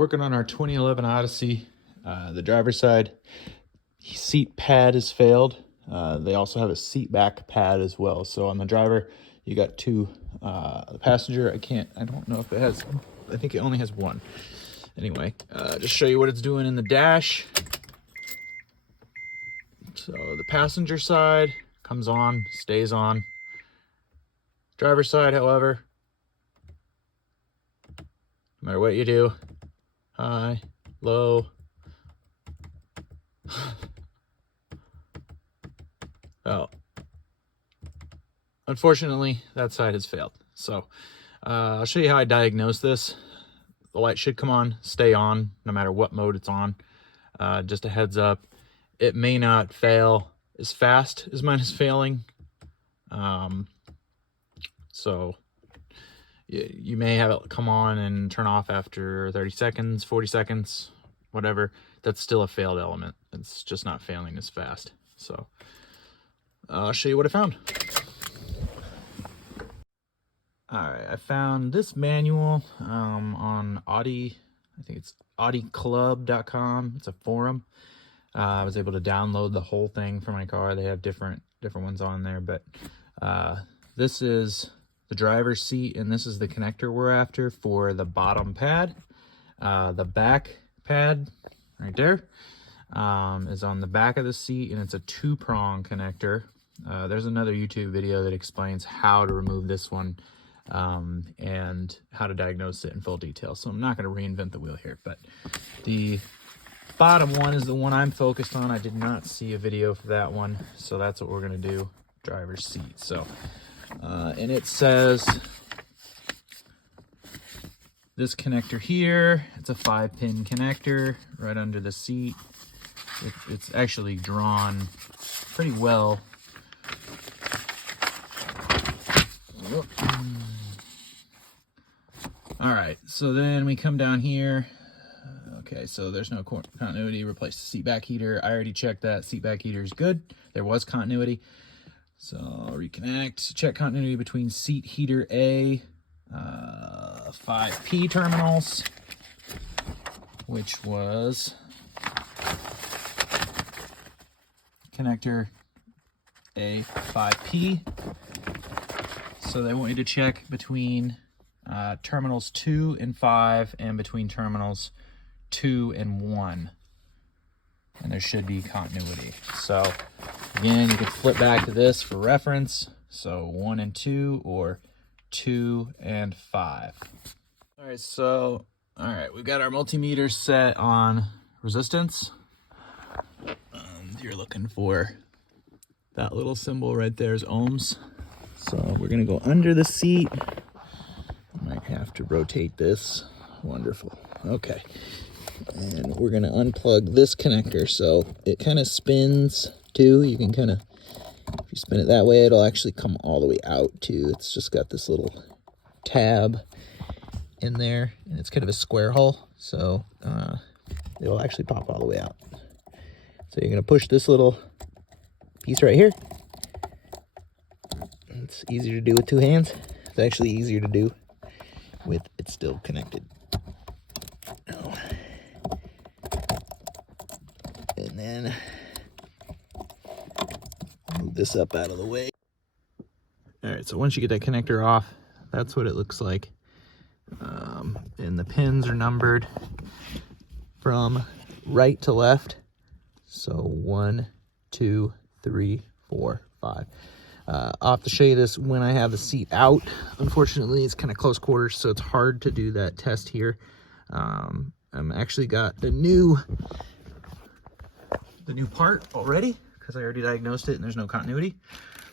Working on our 2011 Odyssey. The driver's side seat pad has failed. They also have a seat back pad as well. So on the driver, you got two. The passenger, I don't know if it has, I think it only has one. Anyway, just show you what it's doing in the dash. So the passenger side comes on, stays on. Driver's side, however, no matter what you do, high, low, oh, unfortunately, that side has failed. So I'll show you how I diagnose this. The light should come on, stay on, no matter what mode it's on. Just a heads up, it may not fail as fast as mine is failing. So you may have it come on and turn off after 30 seconds, 40 seconds, whatever. That's still a failed element. It's just not failing as fast. So I'll show you what I found. All right, I found this manual on Audi. I think it's audiclub.com. It's a forum. I was able to download the whole thing for my car. They have different ones on there, but this is the driver's seat, and this is the connector we're after for the bottom pad. The back pad right there is on the back of the seat, and it's a 2-prong connector. There's another YouTube video that explains how to remove this one and how to diagnose it in full detail. So I'm not going to reinvent the wheel here, but the bottom one is the one I'm focused on. I did not see a video for that one, so that's what we're going to do, driver's seat. So and it says this connector here, it's a 5-pin connector right under the seat. It's actually drawn pretty well. All right, so then we come down here. Okay, so there's no continuity. Replace the seat back heater. I already checked that. Seat back heater is good. There was continuity. So reconnect. Check continuity between seat heater A, 5P terminals, which was connector A, 5P. So they want you to check between terminals 2 and 5 and between terminals 2 and 1. And there should be continuity. So again, you can flip back to this for reference. So 1 and 2 or 2 and 5. All right, we've got our multimeter set on resistance. You're looking for that little symbol right there is ohms. So we're gonna go under the seat. Might have to rotate this. Wonderful. Okay. And we're gonna unplug this connector. So it kind of spins too. You can kind of, if you spin it that way, it'll actually come all the way out too. It's just got this little tab in there, and it's kind of a square hole. So it'll actually pop all the way out. So you're gonna push this little piece right here. It's easier to do with 2 hands. It's actually easier to do with it still connected. Oh. And then move this up out of the way. All right, so once you get that connector off, that's what it looks like. And the pins are numbered from right to left. So 1, 2, 3, 4, 5. I'll have to show you this when I have the seat out. Unfortunately, it's kind of close quarters, so it's hard to do that test here. I'm actually got the new part already because I already diagnosed it and there's no continuity.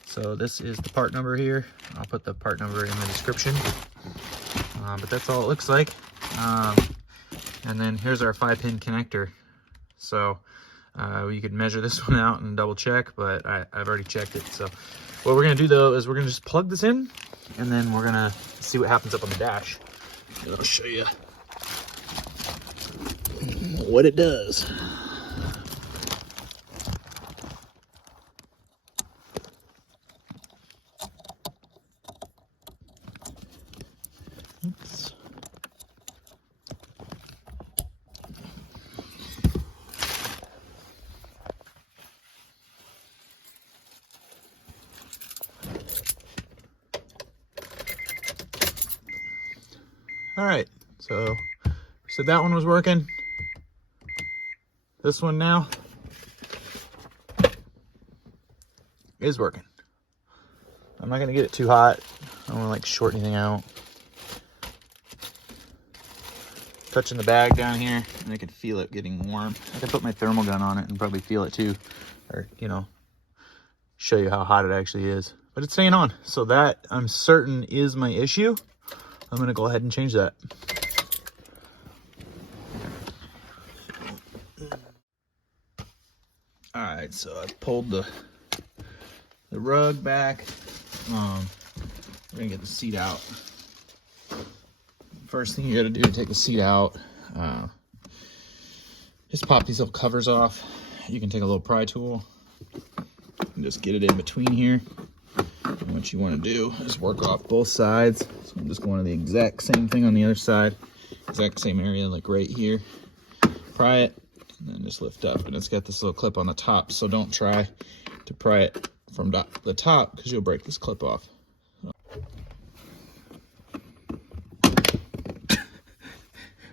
So this is the part number here. I'll put the part number in the description. But that's all it looks like. And then here's our 5-pin connector. So you could measure this one out and double check, but I've already checked it. So what we're gonna do though is we're gonna just plug this in, and then we're gonna see what happens up on the dash. And I'll show you what it does. Oops. All right, so that one was working. This one now is working. I'm not gonna get it too hot. I don't wanna like short anything out. Touching the bag down here, and I can feel it getting warm. I can put my thermal gun on it and probably feel it too, or you know, show you how hot it actually is. But it's staying on, so that I'm certain is my issue. I'm gonna go ahead and change that. All right, so I pulled the rug back. We're gonna get the seat out. First thing you gotta do to take the seat out, just pop these little covers off. You can take a little pry tool and just get it in between here. And what you want to do is work off both sides. So I'm just going to the exact same thing on the other side, exact same area, like right here. Pry it, and then just lift up. And it's got this little clip on the top, so don't try to pry it from the top because you'll break this clip off.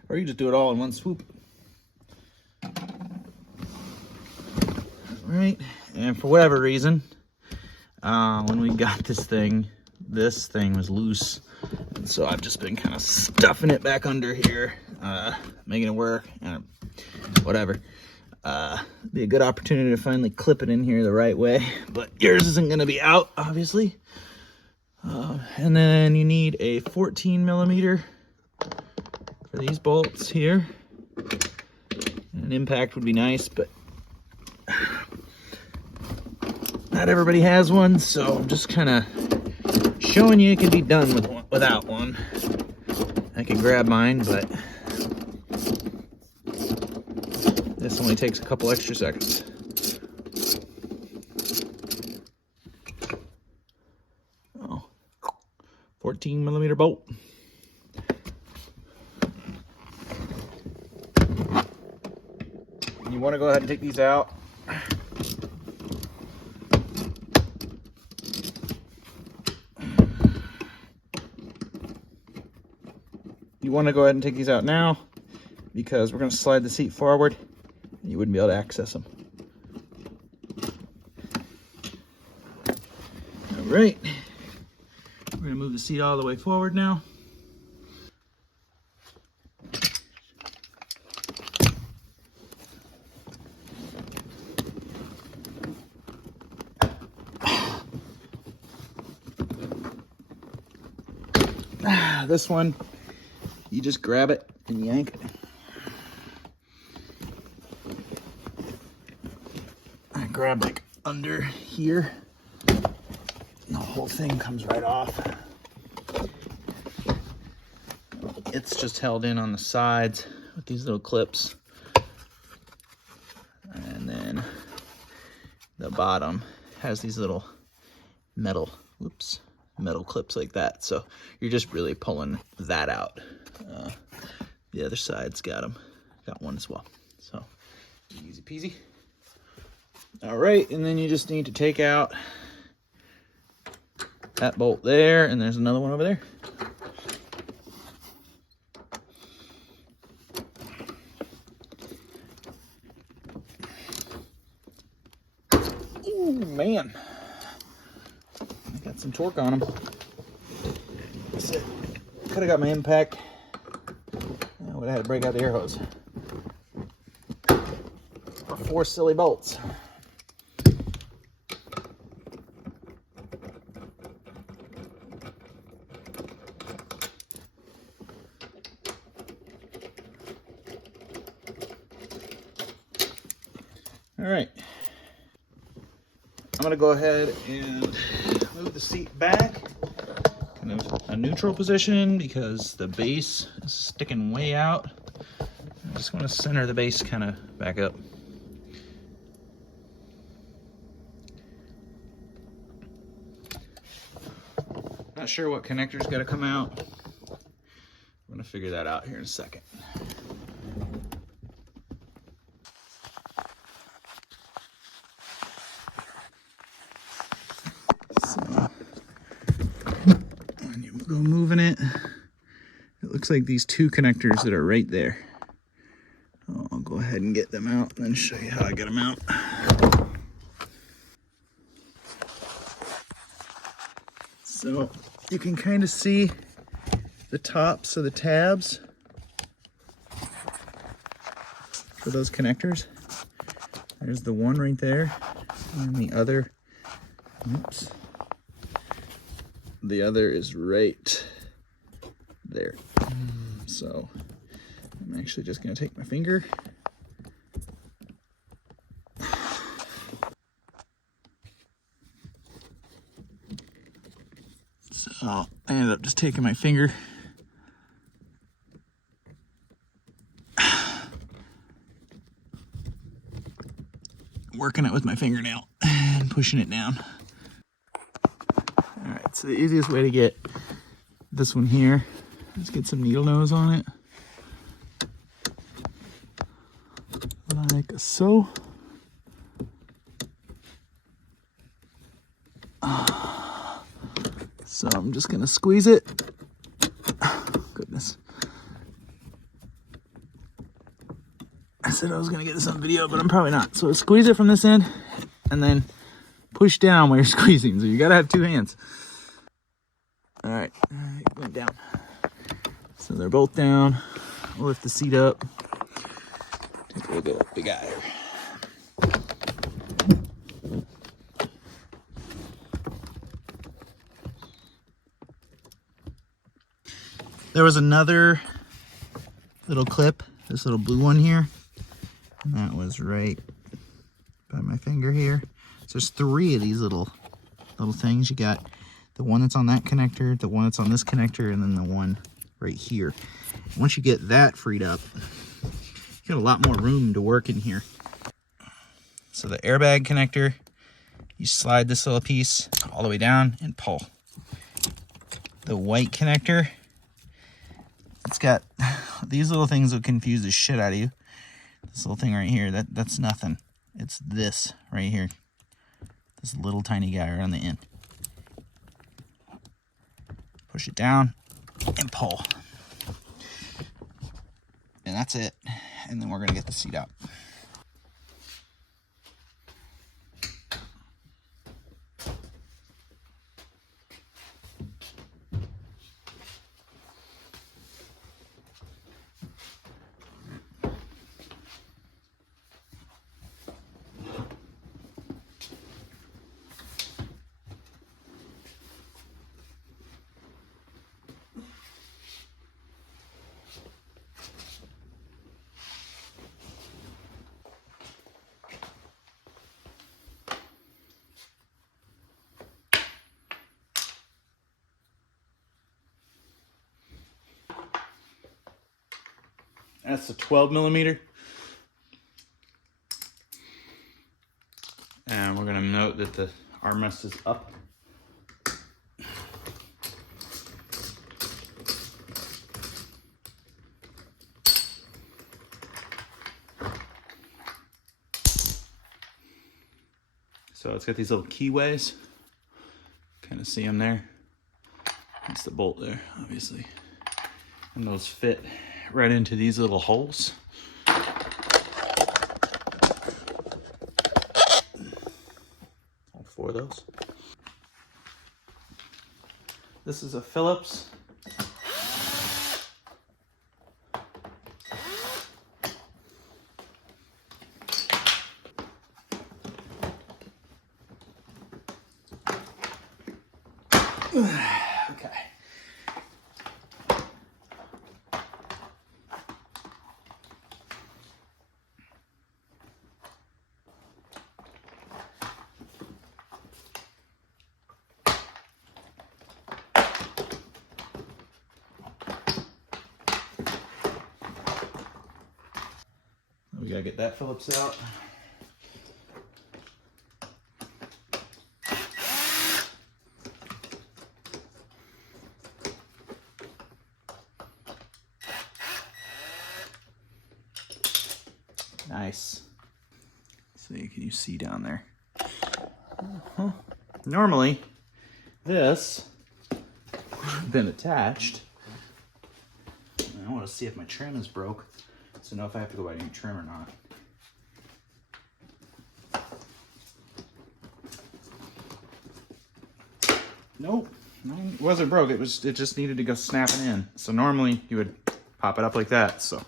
Or you just do it all in one swoop. All right, and for whatever reason, when we got this thing was loose. And so I've just been kind of stuffing it back under here, making it work, and whatever. Be a good opportunity to finally clip it in here the right way, but yours isn't gonna be out, obviously. And then you need a 14 millimeter for these bolts here. An impact would be nice, but not everybody has one, so I'm just kind of showing you it can be done without one. I could grab mine, but this only takes a couple extra seconds. Oh, 14 millimeter bolt. You want to go ahead and take these out. You want to go ahead and take these out now because we're going to slide the seat forward and you wouldn't be able to access them. All right, we're going to move the seat all the way forward now. This one, you just grab it and yank it. I grab like under here, and the whole thing comes right off. It's just held in on the sides with these little clips. And then the bottom has these little metal clips like that. So you're just really pulling that out. The other side's got one as well. So easy peasy. All right, and then you just need to take out that bolt there, and there's another one over there. Ooh, man. I got some torque on them. Could have got my impact. I would have had to break out the air hose. For 4 silly bolts. All right. I'm gonna go ahead and move the seat back. Kind of a neutral position because the base is sticking way out. I just want to center the base kind of back up. Not sure what connector's got to come out. I'm going to figure that out here in a second. looks like these two connectors that are right there. I'll go ahead and get them out and then show you how I get them out. So you can kind of see the tops of the tabs for those connectors. There's the one right there, and the other, oops, the other is right there. So I'm actually just going to take my finger. So I ended up just taking my finger. Working it with my fingernail and pushing it down. All right, so the easiest way to get this one here is get some needle nose on it. Like so. So I'm just gonna squeeze it. Goodness. I said I was gonna get this on video, but I'm probably not. So squeeze it from this end and then push down while you're squeezing. So you gotta have two hands. All right, it went down. So they're both down. I'll lift the seat up. Take a look at what we got here. There was another little clip, this little blue one here, and that was right by my finger here. So there's three of these little things. You got the one that's on that connector, the one that's on this connector, and then the one right here. Once you get that freed up, you got a lot more room to work in here. So the airbag connector, you slide this little piece all the way down and pull. The white connector, it's got these little things will confuse the shit out of you. This little thing right here, that's nothing. It's this right here. This little tiny guy right on the end. Push it down and pull. And that's it. And then we're gonna get the seat out. That's a 12mm. And we're gonna note that the armrest is up. So it's got these little keyways. Kind of see them there. That's the bolt there, obviously. And those fit right into these little holes. All four of those. This is a Phillips. Okay. We gotta get that Phillips out. Nice. So can you see down there? Normally, this would have been attached to see if my trim is broke, so know if I have to go buy a new trim or not. Nope, it wasn't broke. It just needed to go snapping in. So normally you would pop it up like that. So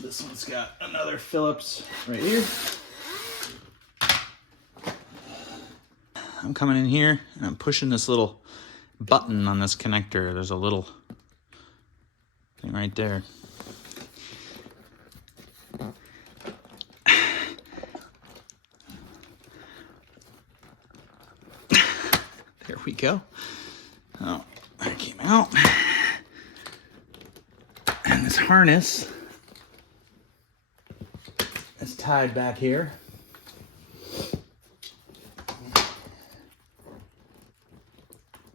this one's got another Phillips right here. I'm coming in here and I'm pushing this little button on this connector. There's a little thing right there. There we go. Oh, that came out. And this harness is tied back here.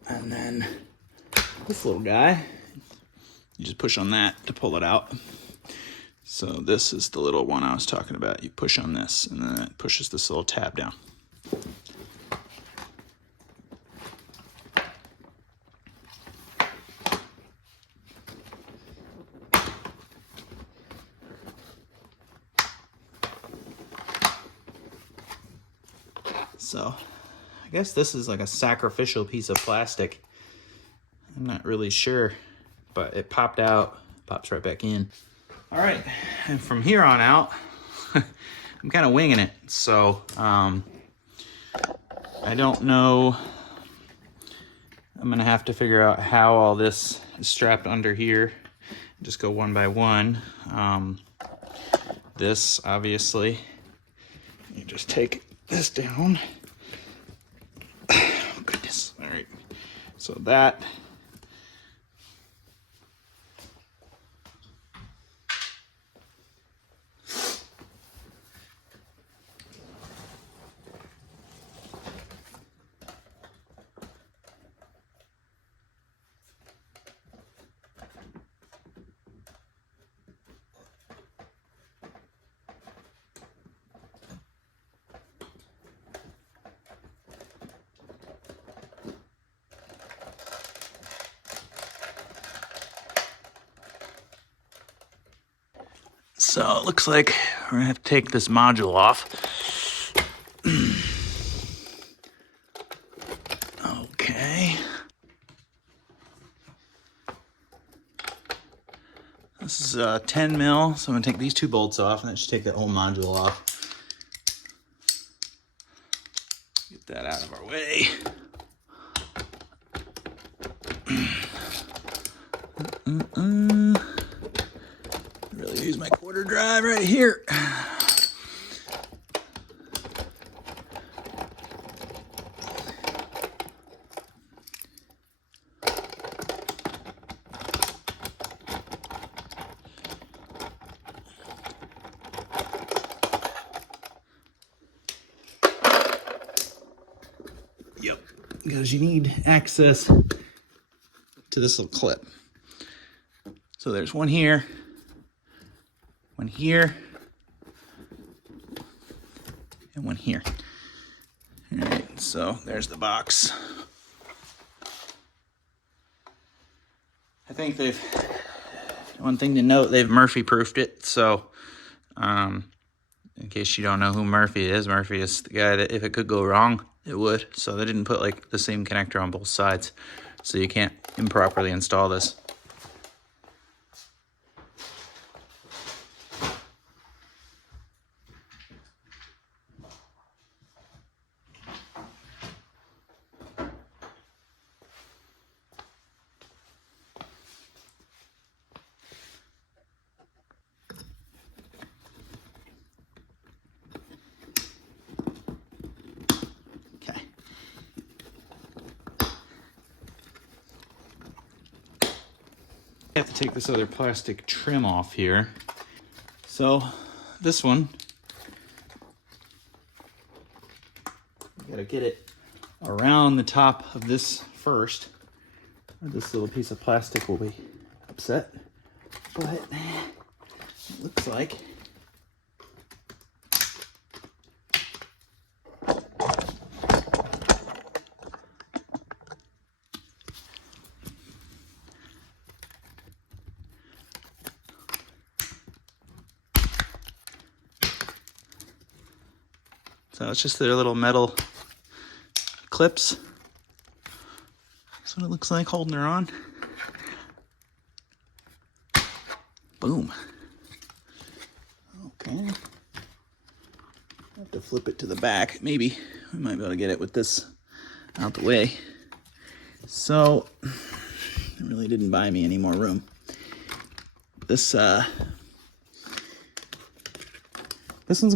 And then this little guy, you just push on that to pull it out. So this is the little one I was talking about. You push on this and then it pushes this little tab down. So I guess this is like a sacrificial piece of plastic. I'm not really sure, but it popped out, pops right back in. All right, and from here on out, I'm kind of winging it. So I don't know. I'm gonna have to figure out how all this is strapped under here. Just go one by one. This, obviously, you just take this down. Oh, goodness. All right. So that. So it looks like we're gonna have to take this module off. Okay. This is 10 mil, so I'm gonna take these two bolts off and then just take that whole module off. Get that out of our way. Really use my quarter drive right here. Yep, because you need access to this little clip. So there's one here, one here, and one here. All right, so there's the box. I think one thing to note, they've Murphy-proofed it. So in case you don't know who Murphy is the guy that if it could go wrong, it would. So they didn't put like the same connector on both sides. So you can't improperly install this. I have to take this other plastic trim off here. So this one, you gotta get it around the top of this first, or this little piece of plastic will be upset. But it looks like So it's just their little metal clips. That's what it looks like holding her on. Boom. Okay. Have to flip it to the back. Maybe we might be able to get it with this out the way. So it really didn't buy me any more room. This one's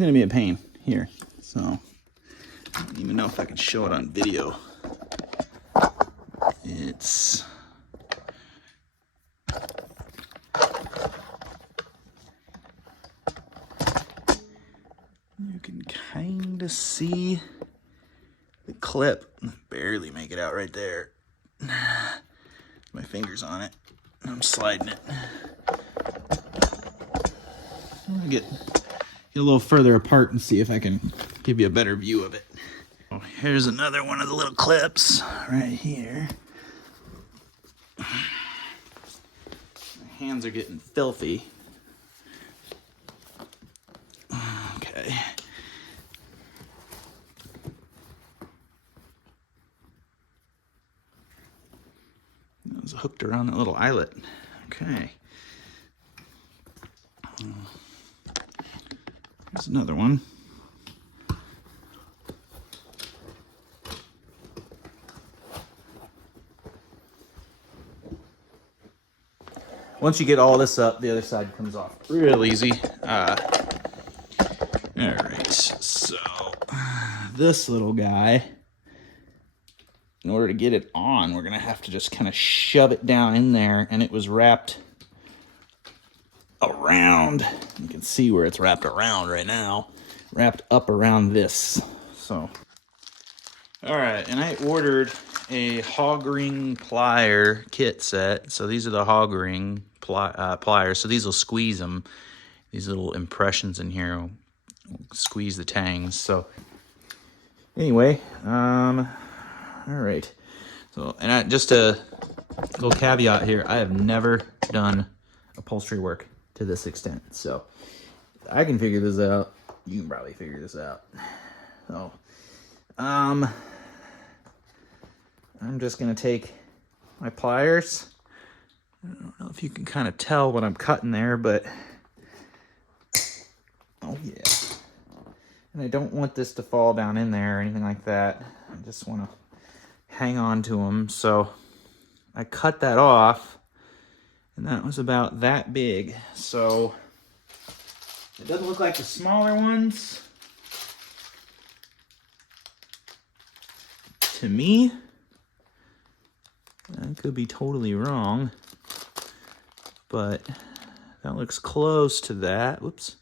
gonna be a pain here. So I don't even know if I can show it on video. It's you can kind of see the clip. Barely make it out right there. My finger's on it. I'm sliding it. I'm gonna get a little further apart and see if I can give you a better view of it. Oh, here's another one of the little clips right here. My hands are getting filthy. Okay. That was hooked around that little eyelet. Okay. Here's another one. Once you get all this up, the other side comes off real easy. All right, so this little guy, in order to get it on, we're gonna have to just kind of shove it down in there, and it was wrapped around. You can see where it's wrapped around right now, wrapped up around this. So, all right, and I ordered a Hog Ring plier kit set. So these are the Hog Ring pliers. So these will squeeze them. These little impressions in here will squeeze the tangs. So anyway, all right. So, and just a little caveat here, I have never done upholstery work to this extent. So I can figure this out. You can probably figure this out. So, I'm just gonna take my pliers. I don't know if you can kind of tell what I'm cutting there, but oh yeah. And I don't want this to fall down in there or anything like that. I just want to hang on to them. So I cut that off, and that was about that big. So it doesn't look like the smaller ones to me. I could be totally wrong, but that looks close to that. Whoops.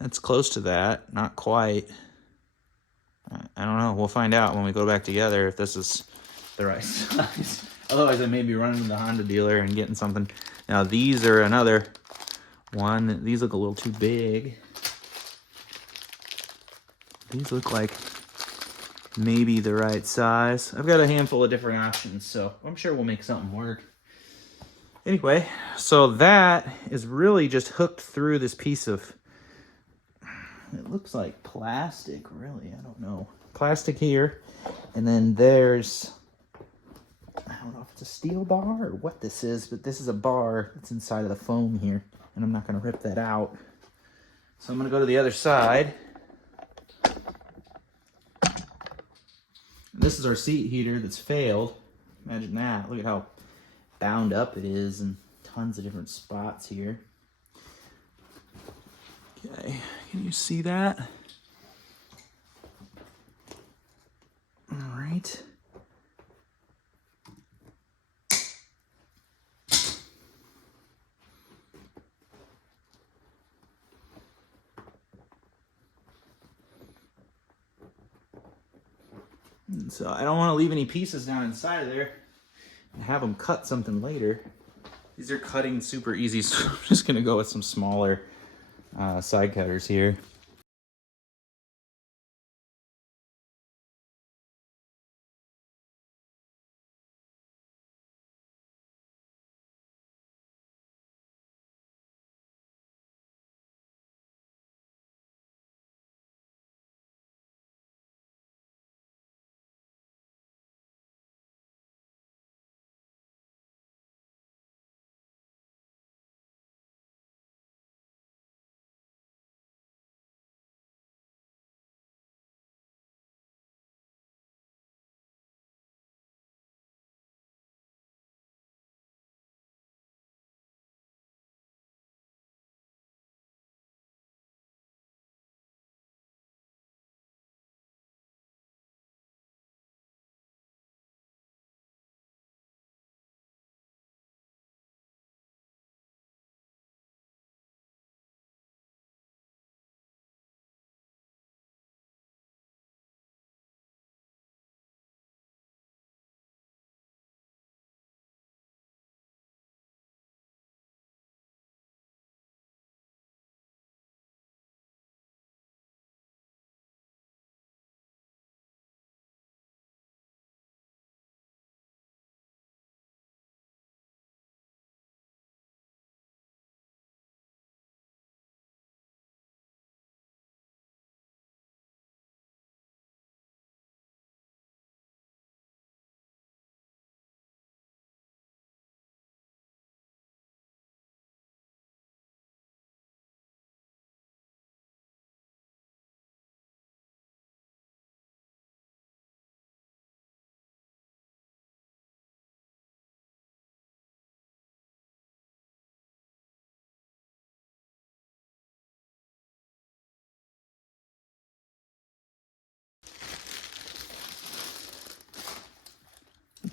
That's close to that. Not quite. I don't know. We'll find out when we go back together if this is the right size. Otherwise, I may be running to the Honda dealer and getting something. Now, these are another one. These look a little too big. These look like maybe the right size. I've got a handful of different options, so I'm sure we'll make something work. Anyway, so that is really just hooked through this piece of, it looks like plastic, really. I don't know. Plastic here, and then there's, I don't know if it's a steel bar or what this is, but this is a bar that's inside of the foam here, and I'm not going to rip that out. So I'm going to go to the other side. This is our seat heater that's failed. Imagine that. Look at how bound up it is in tons of different spots here. Okay, can you see that? All right. And so I don't want to leave any pieces down inside of there and have them cut something later. These are cutting super easy, so I'm just going to go with some smaller side cutters here.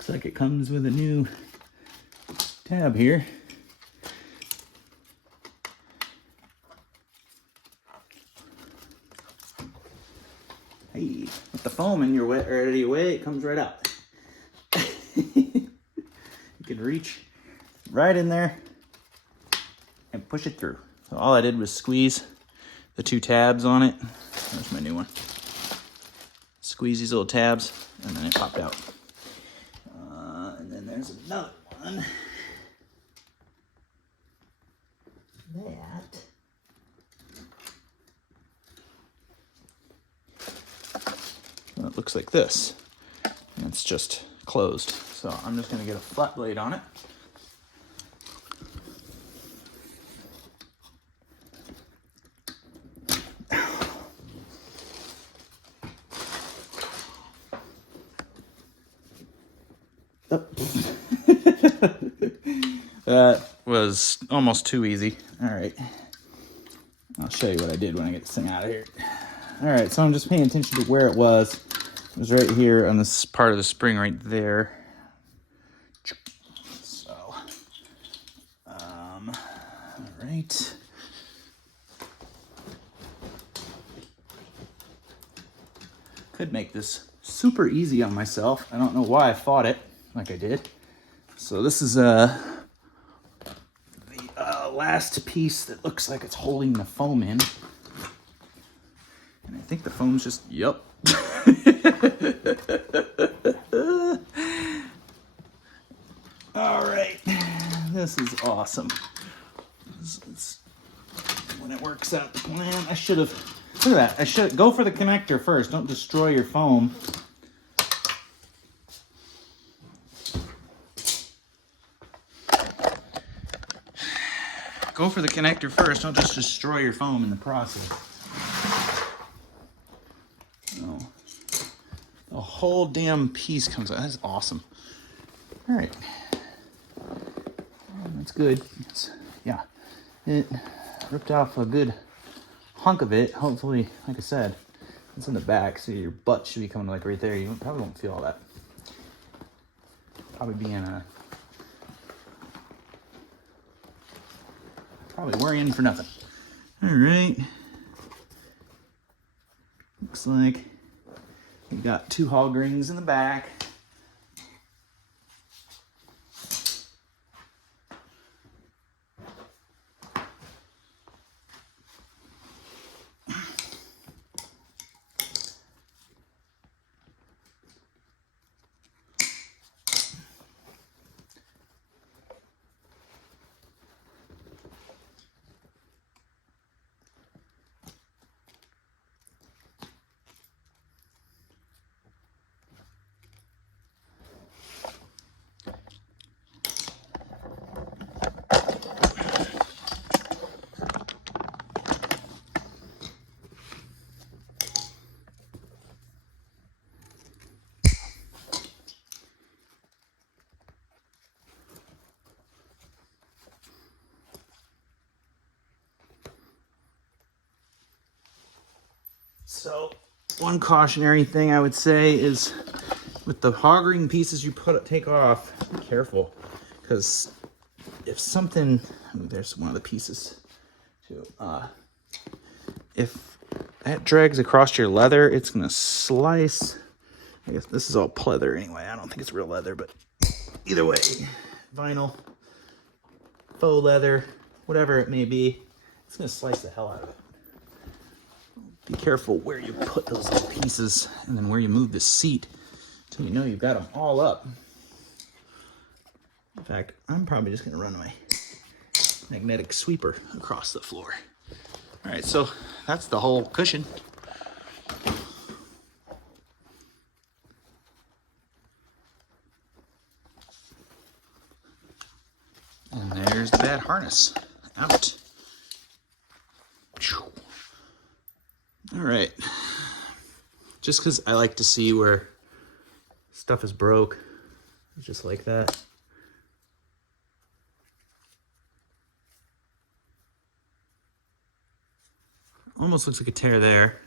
Looks like it comes with a new tab here. Hey, with the foam in your way, or out of your way, it comes right out. You can reach right in there and push it through. So all I did was squeeze the two tabs on it. There's my new one. Squeeze these little tabs, and then it popped out. And then there's another one. Well, it looks like this. And it's just closed. So I'm just going to get a flat blade on it. That was almost too easy. All right. I'll show you what I did when I get this thing out of here. All right, so I'm just paying attention to where it was. It was right here on this part of the spring right there. So, all right. Could make this super easy on myself. I don't know why I fought it like I did. So this is the last piece that looks like it's holding the foam in. And I think the foam's just, yep. All right, this is awesome. When it works out the plan, I should have, look at that. I should go for the connector first. Don't destroy your foam. Go for the connector first. Don't just destroy your foam in the process. No. The whole damn piece comes out. That's awesome. All right. That's good. Yeah. It ripped off a good hunk of it. Hopefully, like I said, it's in the back, so your butt should be coming like right there. You probably won't feel all that. Probably be in a... Probably worrying for nothing. All right. Looks like we got 2 hog rings in the back. So one cautionary thing I would say is with the hog ring pieces you take off, be careful, because if something, there's one of the pieces too. If that drags across your leather, it's gonna slice. I guess this is all pleather anyway. I don't think it's real leather, but either way, vinyl, faux leather, whatever it may be, it's gonna slice the hell out of it. Be careful where you put those little pieces and then where you move the seat until you know you've got them all up. In fact, I'm probably just gonna run my magnetic sweeper across the floor. All right, so that's the whole cushion. And there's the bad harness out. All right, just because I like to see where stuff is broke, just like that. Almost looks like a tear there.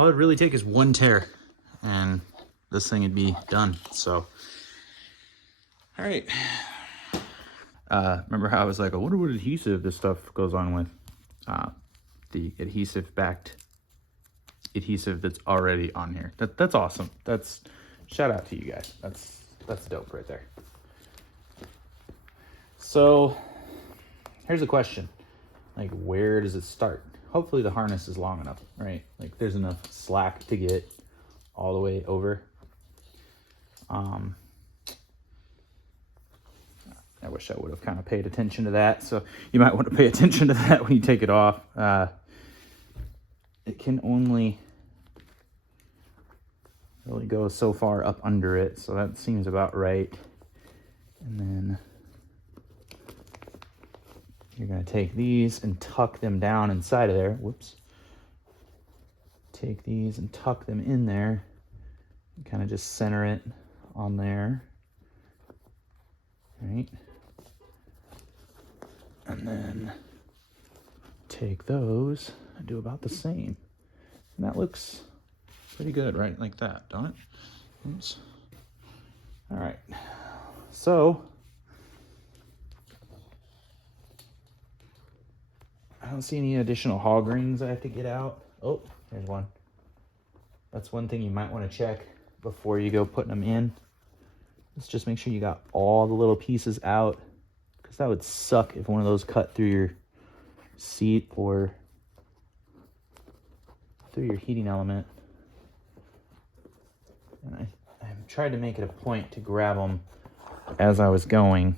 all it really take is one tear and this thing would be done. So, all right. Remember how I was like, I wonder what adhesive this stuff goes on with. The adhesive backed adhesive that's already on here. That's awesome. That's, shout out to you guys. That's dope right there. So here's a question. Like, where does it start? Hopefully the harness is long enough, right? Like there's enough slack to get all the way over. I wish I would have kind of paid attention to that. So you might want to pay attention to that when you take it off. It can only really go so far up under it. So that seems about right. And then you're going to take these and tuck them down inside of there. Whoops. Take these and tuck them in there. And kind of just center it on there. Right. And then take those and do about the same. And that looks pretty good, right? Like that, don't it? Oops. All right. So I don't see any additional hog rings I have to get out. Oh, there's one. That's one thing you might want to check before you go putting them in. Let's just make sure you got all the little pieces out, because that would suck if one of those cut through your seat or through your heating element. And I tried to make it a point to grab them as I was going,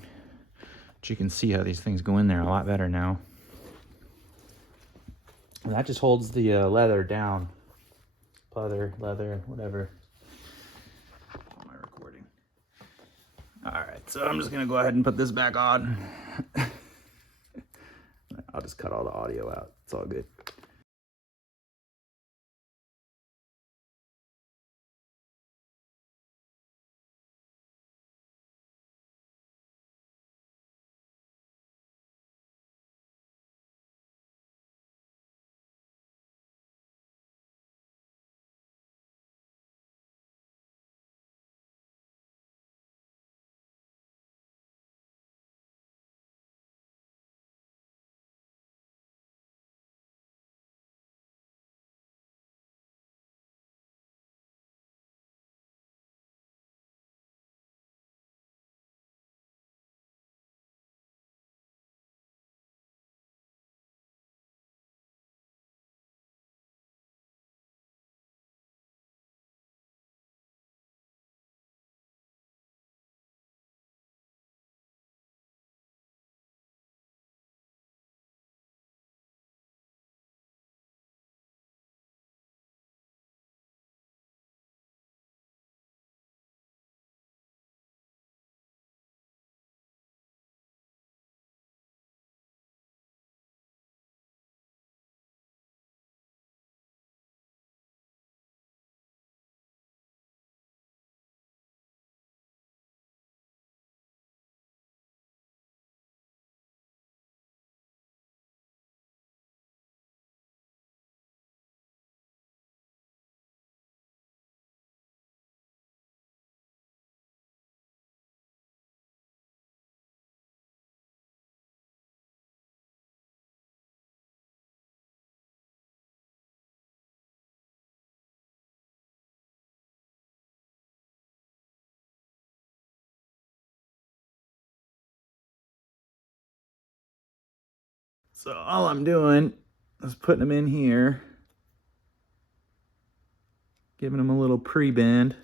but you can see how these things go in there a lot better now. And that just holds the leather down. Leather, whatever. Am I recording? All right, so I'm just gonna go ahead and put this back on. I'll just cut all the audio out. It's all good. So all I'm doing is putting them in here, giving them a little pre-bend,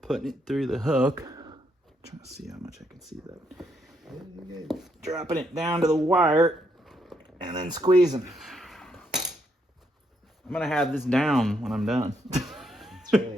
putting it through the hook. Trying to see how much I can see that. Dropping it down to the wire and then squeezing. I'm gonna have this down when I'm done. That's right.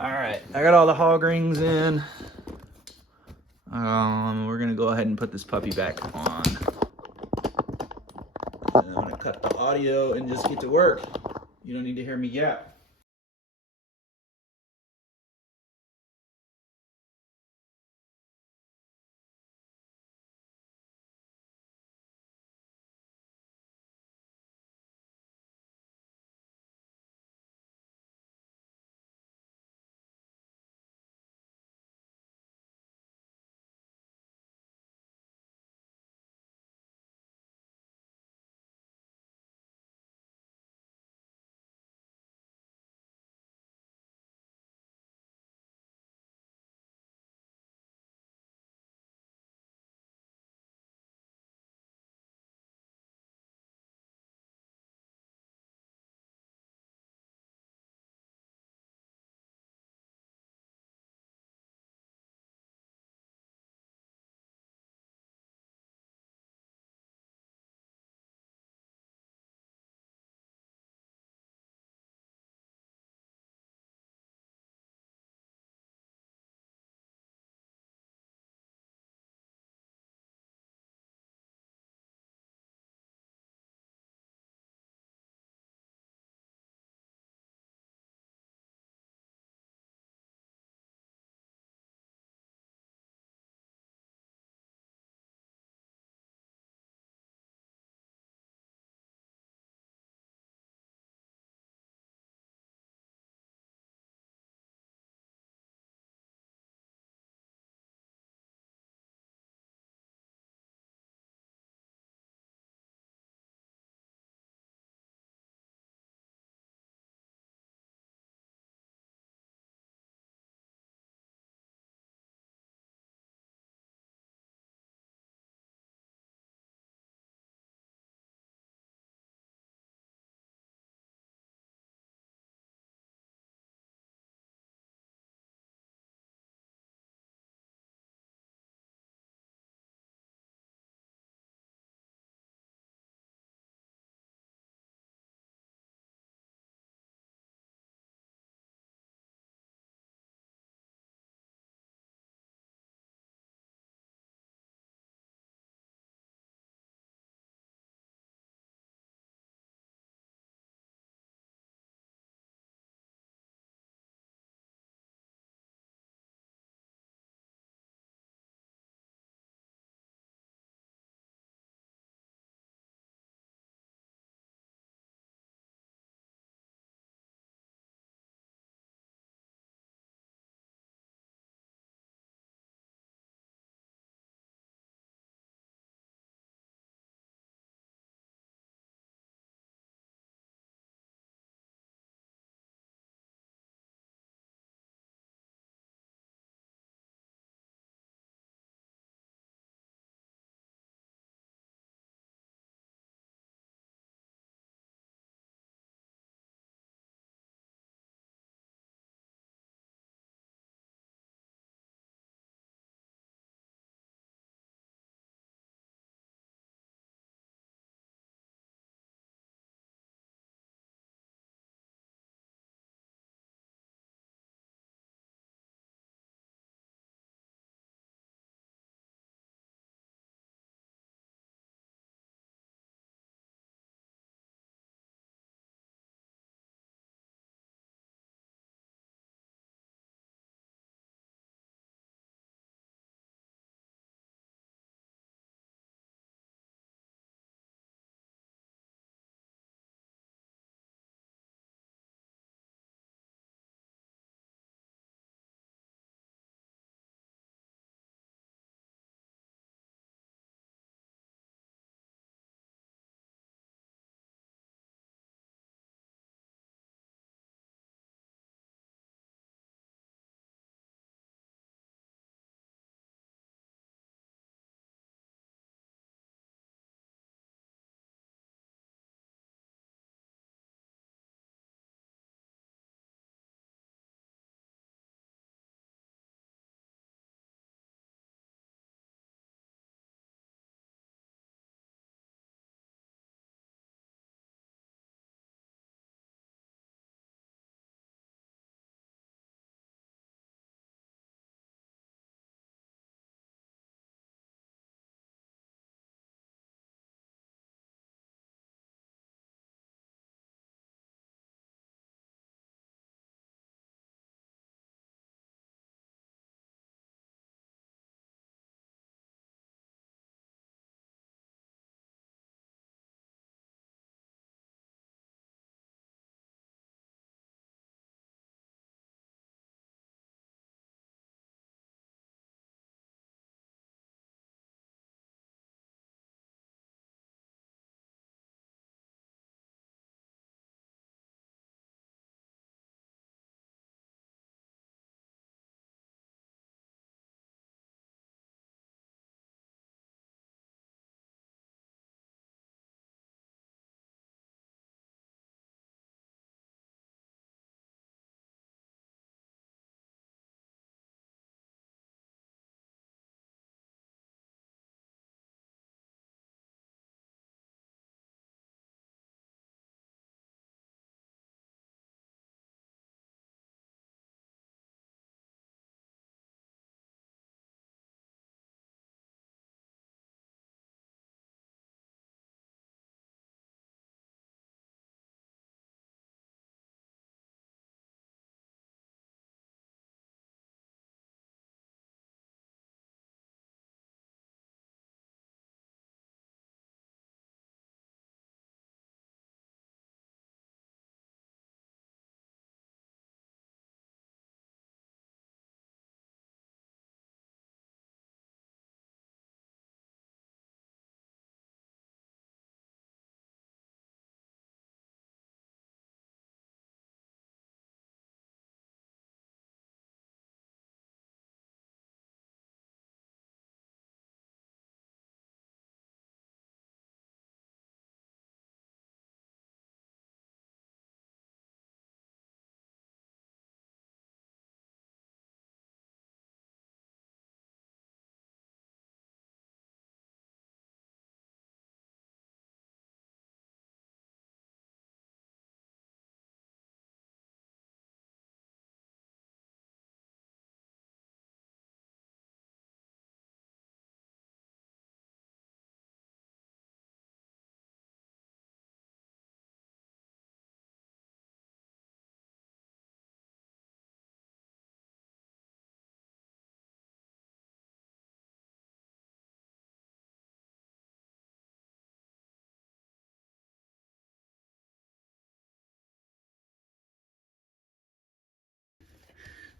All right, I got all the hog rings in. We're gonna go ahead and put this puppy back on. And I'm gonna cut the audio and just get to work. You don't need to hear me yap.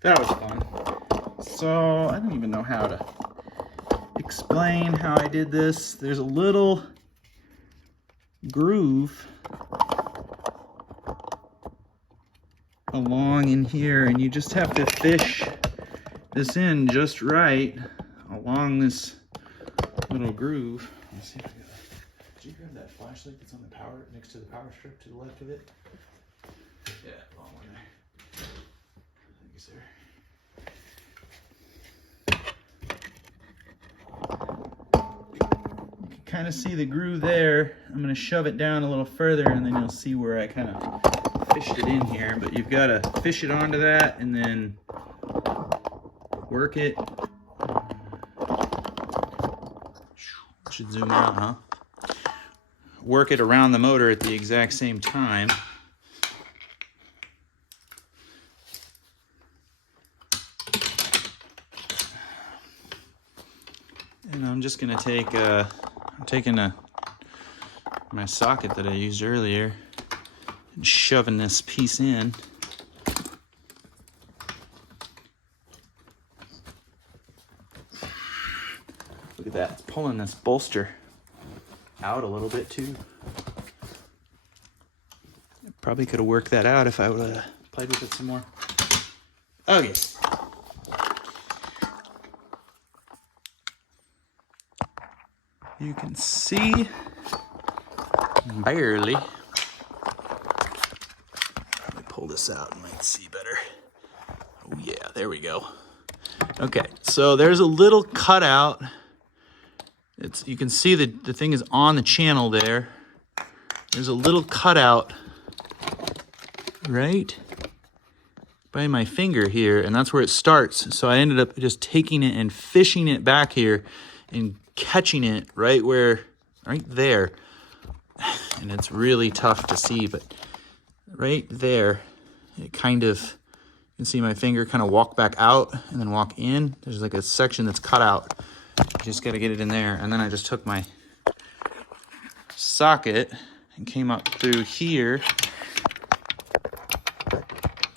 That was fun. So I don't even know how to explain how I did this. There's a little groove along in here, and you just have to fish this in just right along this little groove. Let's see if I got that. Did you grab that flashlight that's on the power next to the power strip to the left of it? Yeah, long one there. Thanks, sir. You can kind of see the groove there. I'm going to shove it down a little further, and then you'll see where I kind of fished it in here. But you've got to fish it onto that and then work it. Should zoom out, huh? Work it around the motor at the exact same time. And I'm just gonna take, I'm taking my socket that I used earlier and shoving this piece in. Look at that, it's pulling this bolster out a little bit too. Probably could have worked that out if I would have played with it some more. Okay. You can see barely. Probably pull this out and might see better. Oh yeah, there we go. Okay, so there's a little cutout. You can see that the thing is on the channel there. There's a little cutout right by my finger here, and that's where it starts. So I ended up just taking it and fishing it back here and catching it right there. And it's really tough to see, but right there, it kind of, you can see my finger kind of walk back out and then walk in. There's like a section that's cut out. You just got to get it in there. And then I just took my socket and came up through here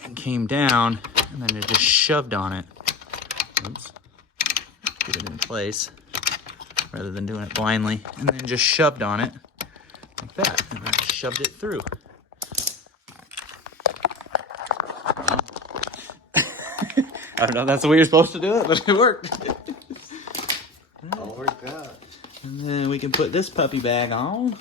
and came down, and then it just shoved on it. Oops. Get it in place rather than doing it blindly. And then just shoved on it like that. And I shoved it through. I don't know if that's the way you're supposed to do it, but it worked. All worked out. And then we can put this puppy bag on.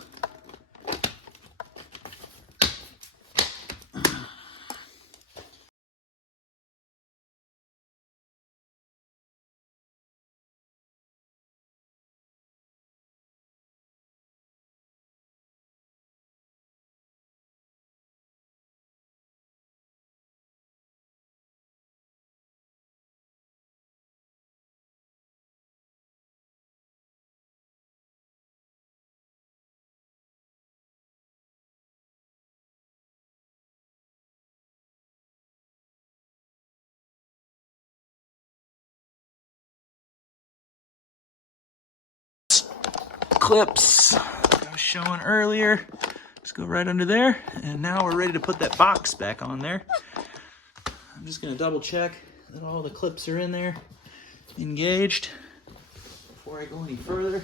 Clips I was showing earlier. Just go right under there. And now we're ready to put that box back on there. I'm just gonna double check that all the clips are in there, engaged, before I go any further.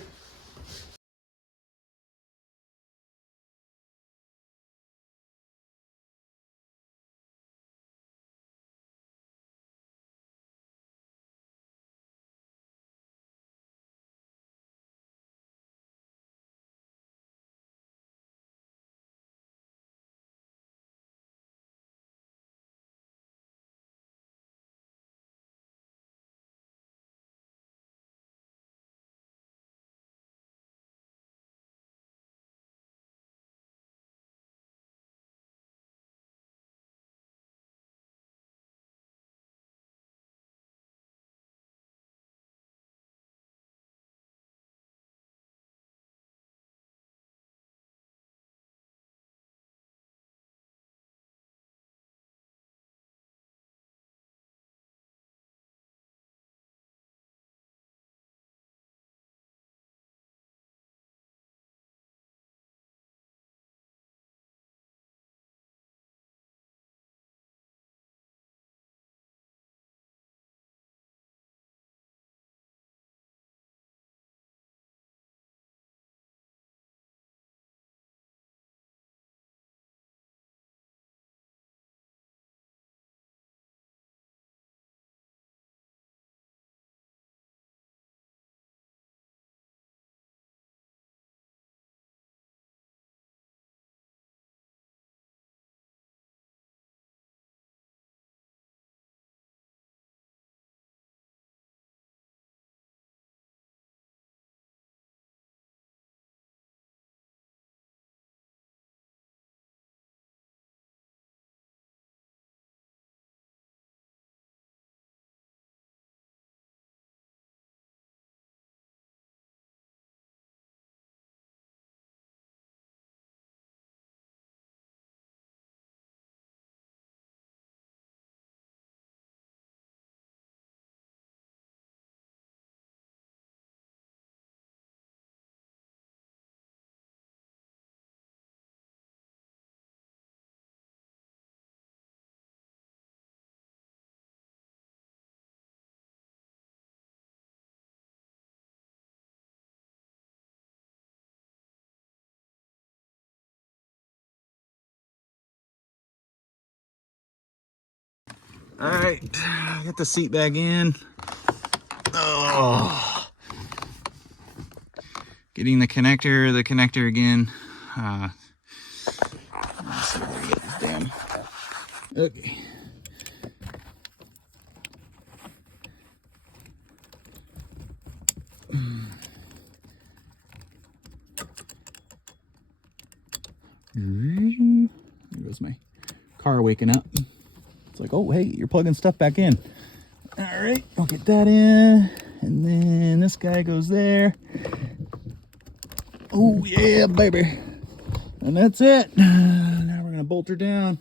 All right, get the seat back in. Oh, getting the connector again. Let's see where we get this damn. Okay. There goes my car waking up. It's like, oh, hey, you're plugging stuff back in. All right, I'll get that in. And then this guy goes there. Oh, yeah, baby. And that's it. Now we're going to bolt her down.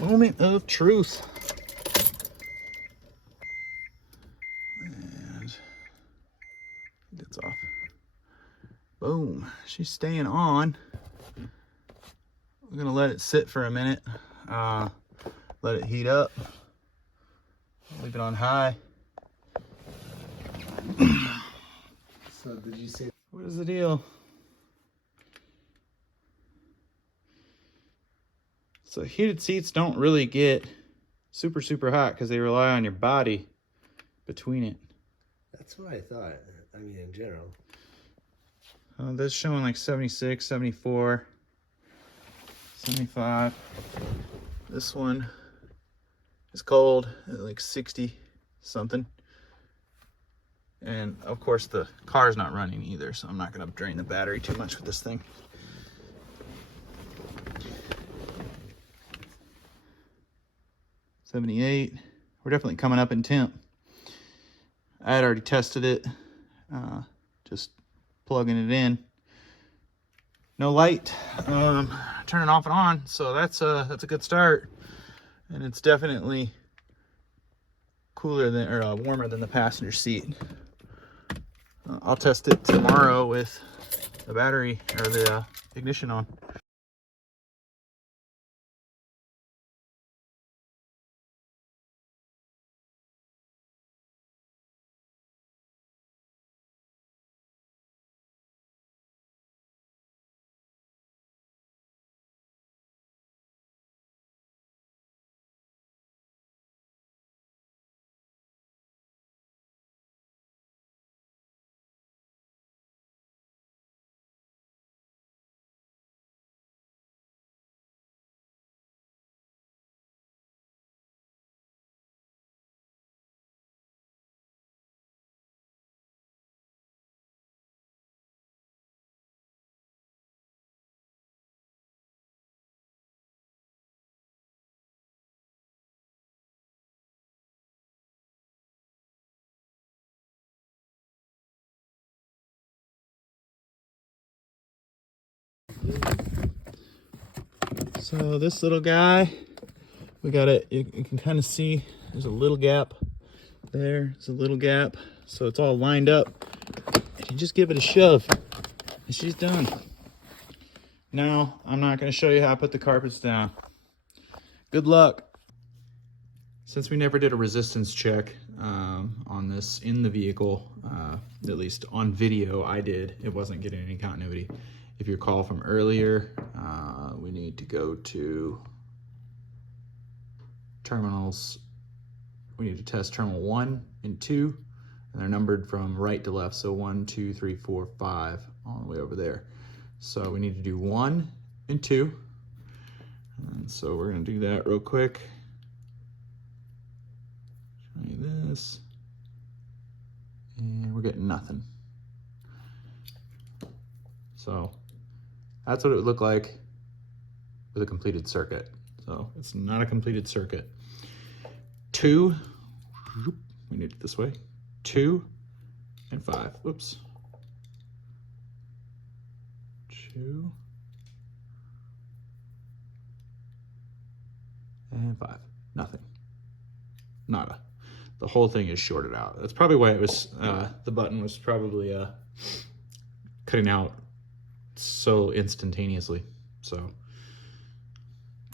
Moment of truth. And that's off. Boom. She's staying on. We're gonna let it sit for a minute. Let it heat up. Leave it on high. So did you say? What is the deal? So heated seats don't really get super hot because they rely on your body between it. That's what I thought. I mean, in general. This showing like 76, 74, 75. This one is cold at like 60 something. And of course the car's not running either, so I'm not gonna drain the battery too much with this thing. $78. We're definitely coming up in temp. I had already tested it, just plugging it in. No light, turning off and on, so that's a good start. And it's definitely cooler than, or warmer than the passenger seat. I'll test it tomorrow with the battery or the ignition on. So this little guy, we got it, you can kind of see there's a little gap there, there's a little gap, so it's all lined up. And you just give it a shove and she's done. Now, I'm not going to show you how I put the carpets down. Good luck. Since we never did a resistance check on this in the vehicle, at least on video I did, it wasn't getting any continuity. If you recall from earlier, we need to go to terminals, we need to test terminal 1 and 2, and they're numbered from right to left, so 1, 2, 3, 4, 5, all the way over there. So we need to do 1 and 2, and so we're gonna do that real quick. Show you this, and we're getting nothing. So that's what it would look like with a completed circuit. So it's not a completed circuit. 2, we need it this way, 2 and 5, whoops. 2 and 5, nothing, nada. The whole thing is shorted out. That's probably why it was, the button was probably cutting out so instantaneously. So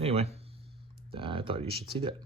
anyway, I thought you should see that.